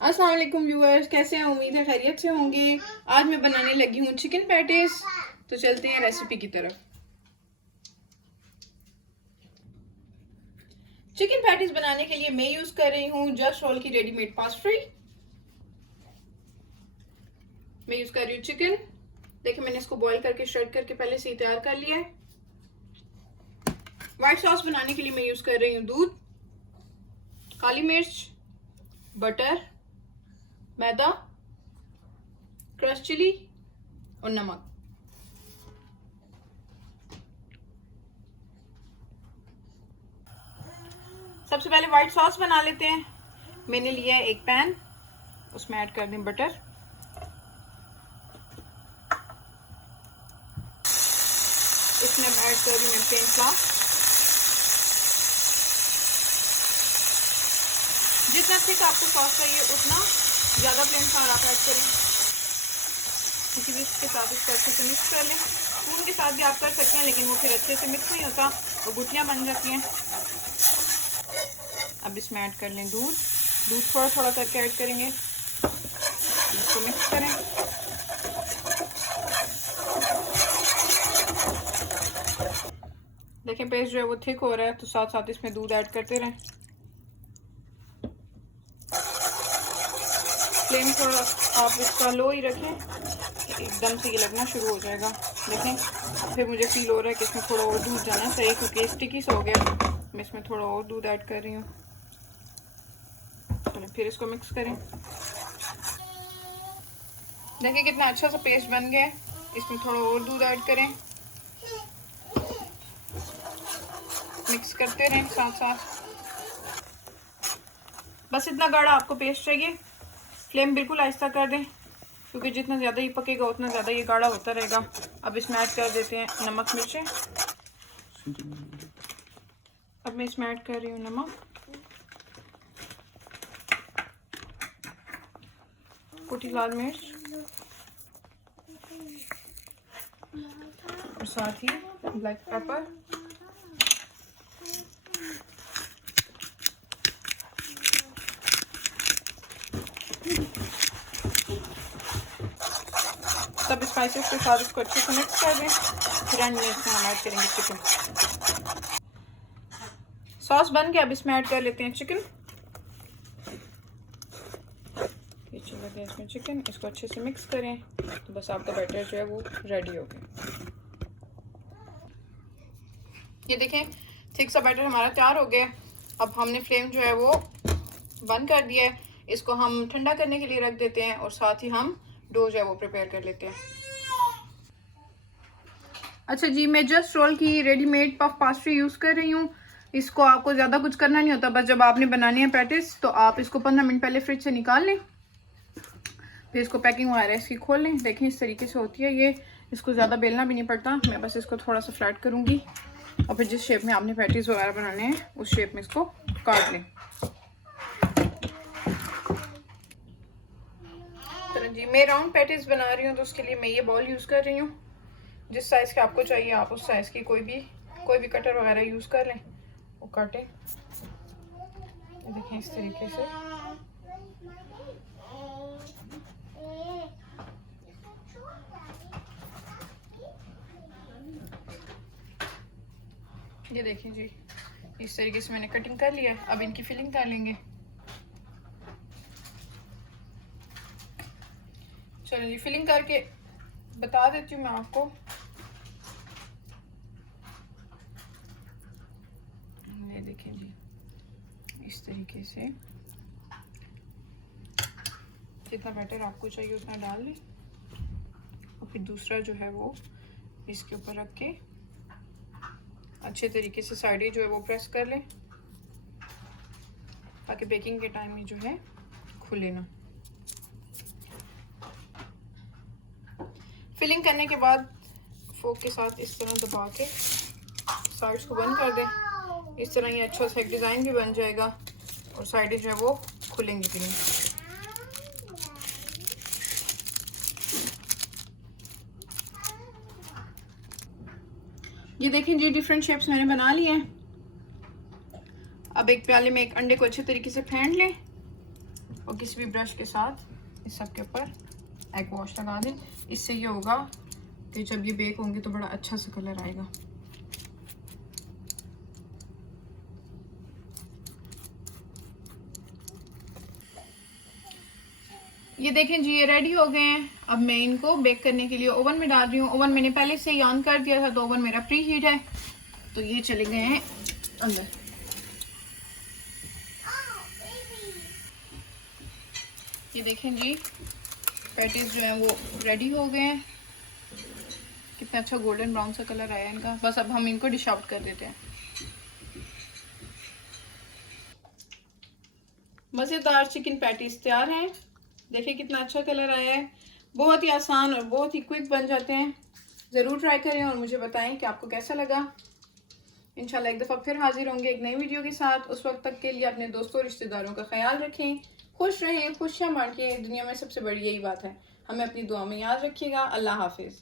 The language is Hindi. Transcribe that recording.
अस्सलाम वालेकुम व्यूअर्स, कैसे हैं? उम्मीद है खैरियत से होंगे। आज मैं बनाने लगी हूँ चिकन पैटीज। तो चलते हैं रेसिपी की तरफ। चिकन पैटीज बनाने के लिए मैं यूज कर रही हूँ जस्ट रोल की रेडीमेड पास्ट्री। मैं यूज कर रही हूँ चिकन। देखिए, मैंने इसको बॉईल करके श्रेड करके पहले से ही तैयार कर लिया है। व्हाइट सॉस बनाने के लिए मैं यूज कर रही हूँ दूध, काली मिर्च, बटर, मैदा, क्रश चिली और नमक। सबसे पहले व्हाइट सॉस बना लेते हैं। मैंने लिया है एक पैन, उसमें ऐड कर दें बटर, इसमें ऐड कर रही हूँ प्लेन फ्लावर। जितना थिक आपको सॉस चाहिए उतना ज़्यादा प्लेन फ्लावर आप ऐड करें। किसी भी इसके साथ इसको अच्छे से मिक्स कर लें। स्पून के साथ भी आप कर सकते हैं, लेकिन वो फिर अच्छे से मिक्स नहीं होता, वो गुठलियाँ बन जाती हैं। अब इसमें ऐड कर लें दूध। दूध थोड़ा थोड़ा करके ऐड करेंगे, इसको मिक्स करें। देखें पेस्ट जो है वो थिक हो रहा है, तो साथ साथ इसमें दूध ऐड करते रहें। फ्लेम थोड़ा आप इसका लो ही रखें, एकदम से ये लगना शुरू हो जाएगा। देखें, फिर मुझे फील हो रहा है कि इसमें थोड़ा और दूध जाना चाहिए, क्योंकि स्टिकी सा हो गया। मैं इसमें थोड़ा और दूध ऐड कर रही हूँ। चलो फिर इसको मिक्स करें। देखिए कितना अच्छा सा पेस्ट बन गया है। इसमें थोड़ा और दूध ऐड करें, मिक्स करते रहें साथ साथ। बस इतना गाढ़ा आपको पेस्ट चाहिए। फ्लेम बिल्कुल आहिस्ता कर दें, क्योंकि जितना ज़्यादा ये पकेगा उतना ज़्यादा ये गाढ़ा होता रहेगा। अब इसमें ऐड कर देते हैं नमक मिर्चें। अब मैं इसमें ऐड कर रही हूँ नमक, कुटी लाल मिर्च और साथ ही ब्लैक पेपर। सब स्पाइसेस के साथ इसको अच्छे से मिक्स कर दें। फिर एंड में इसमें हम ऐड करेंगे चिकन। सॉस बन गया, अब इसमें ऐड कर लेते हैं चिकन। ये चला गया इसमें चिकन, इसको अच्छे से मिक्स करें। तो बस आपका बैटर जो है वो रेडी हो गया। ये देखें थिक सा बैटर हमारा तैयार हो गया। अब हमने फ्लेम जो है वो बंद कर दिया है। इसको हम ठंडा करने के लिए रख देते हैं, और साथ ही हम डो जो है वो प्रिपेयर कर लेते हैं। अच्छा जी, मैं जस्ट रोल की रेडीमेड पफ पास्ट्री यूज़ कर रही हूँ। इसको आपको ज़्यादा कुछ करना नहीं होता, बस जब आपने बनानी है पैटिस तो आप इसको 15 मिनट पहले फ्रिज से निकाल लें। फिर इसको पैकिंग वगैरह इसकी खोल लें। देखें इस तरीके से होती है ये। इसको ज़्यादा बेलना भी नहीं पड़ता। मैं बस इसको थोड़ा सा फ्लैट करूँगी, और फिर जिस शेप में आपने पैटीज वगैरह बनाने हैं उस शेप में इसको काट लें। चलो जी, मैं राउंड पैटीज बना रही हूँ, तो उसके लिए मैं ये बॉल यूज़ कर रही हूँ। जिस साइज़ के आपको चाहिए आप उस साइज़ की कोई भी कटर वगैरह यूज़ कर लें, वो काटें। देखें इस तरीके से। ये देखें जी, इस तरीके से मैंने कटिंग कर लिया है। अब इनकी फिलिंग कर लेंगे। चलो जी, फिलिंग करके बता देती हूँ मैं आपको। ये देखें जी, इस तरीके से जितना बैटर आपको चाहिए उतना डाल लें, और फिर दूसरा जो है वो इसके ऊपर रख के अच्छे तरीके से साइडें जो है वो प्रेस कर लें, ताकि बेकिंग के टाइम में जो है खुले ना। फिलिंग करने के बाद फोक के साथ इस तरह दबा के साइड्स को बंद कर दें। इस तरह ये अच्छा सा एक डिज़ाइन भी बन जाएगा, और साइडें जो है वो खुलेंगी भी नहीं। ये देखें जी, डिफरेंट शेप्स मैंने बना लिए हैं। अब एक प्याले में एक अंडे को अच्छे तरीके से फेंट लें। और किसी भी ब्रश के साथ इस सब के ऊपर एग वॉश लगा दें। इससे ये होगा कि जब ये बेक होंगे तो बड़ा अच्छा सा कलर आएगा। ये देखें जी, ये रेडी हो गए हैं। अब मैं इनको बेक करने के लिए ओवन में डाल रही हूँ। ओवन मैंने पहले से ही ऑन कर दिया था, तो ओवन मेरा प्री हीट है, तो ये चले गए हैं अंदर। ये देखें जी, पैटीज जो हैं वो रेडी हो गए हैं। कितना अच्छा गोल्डन ब्राउन सा कलर आया इनका। बस अब हम इनको डिश आउट कर देते हैं। मज़ेदार चिकन पैटीज तैयार हैं। देखिए कितना अच्छा कलर आया है। बहुत ही आसान और बहुत ही क्विक बन जाते हैं। ज़रूर ट्राई करें और मुझे बताएं कि आपको कैसा लगा। इंशाल्लाह एक दफ़ा फिर हाजिर होंगे एक नई वीडियो के साथ। उस वक्त तक के लिए अपने दोस्तों रिश्तेदारों का ख्याल रखें, खुश रहें, खुशियाँ बांटें। दुनिया में सबसे बड़ी यही बात है। हमें अपनी दुआ में याद रखिएगा। अल्लाह हाफिज़।